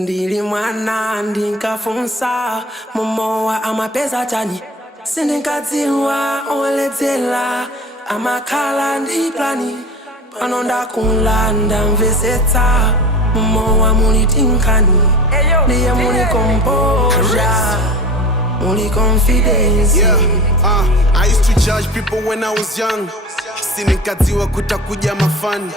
Ndili mwana ndinkafunsa momowa amapeza chani sindinkadziwa oledzera amakhala ndi plani pano ndakulanda mvesetsa momowa muli tinkani ndiye muli composure muli confidence. I used to judge people when I was young. Sindinkadziwa kutakuja mafani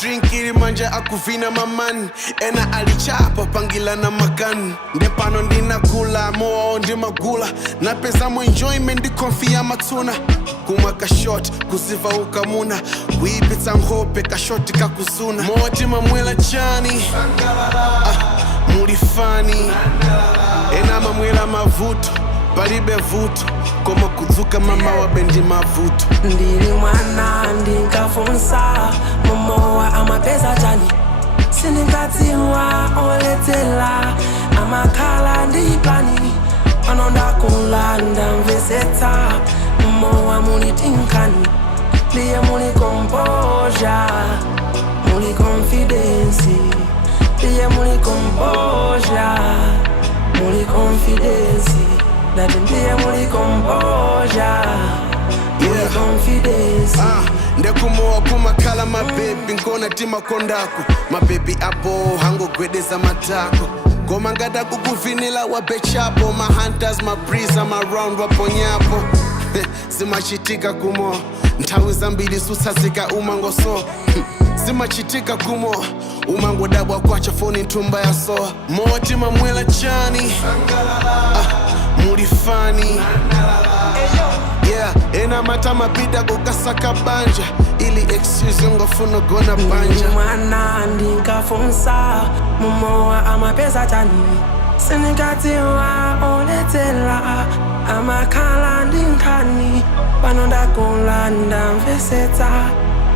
drink ili manja akuvina mamani ena alichapa pangila na makani ndepano ndinakula moa ndi magula na pesa mo enjoyment ndi konfia matuna kumaka shot kuziva ukamuna kuipitsa ngope kashoti kakuzuna moti mamwela chani mulifani ena mamwela mavuto palibe vuto koma kudzuka mama wa bendi mavuto. Ndili mwana ndinkafunsa momowa amapeza chani sindinkadziwa oledzera amakhala ndi plani pano ndakulanda mvesetsa momowa muli tinkani ndiye muli composure muli confidence ndiye muli composure muli confidence ndiye muli composure muli confidence. Ndekumowa kumakhala mabebi nkona timakondako mabebi apo hangogwedeza matako goma ngada kukuvinila wabechapo mahunters mabreeze amaround waponyapo zimachitika kumowa nthawi zambiri sutsazika umangoso zimachitika kumowa umangodabwa kwacha foni nthumba ya soa moti mamwela chani mulifani ena mata mapida kukasaka banja ili excuse ngofuna gona banja. Mwana ndinkafunsa momowa amapeza chani sindinkadziwa oledzera amakhala ndi nkhani pano ndakulanda mvesetsa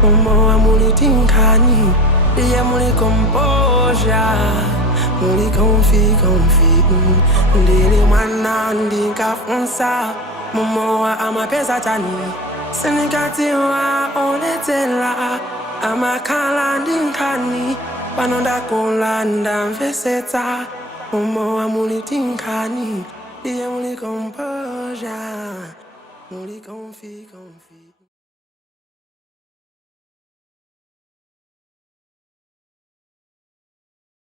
momowa muli tinkani ndiye muli composure muli confidence. Ndili mwana ndinkafunsa momowa amapeza chani sindinkadziwa oledzera amakhala ndi nkhani pano ndakulanda mvesetsa momowa muli tinkani ndiye muli composure muli confidence.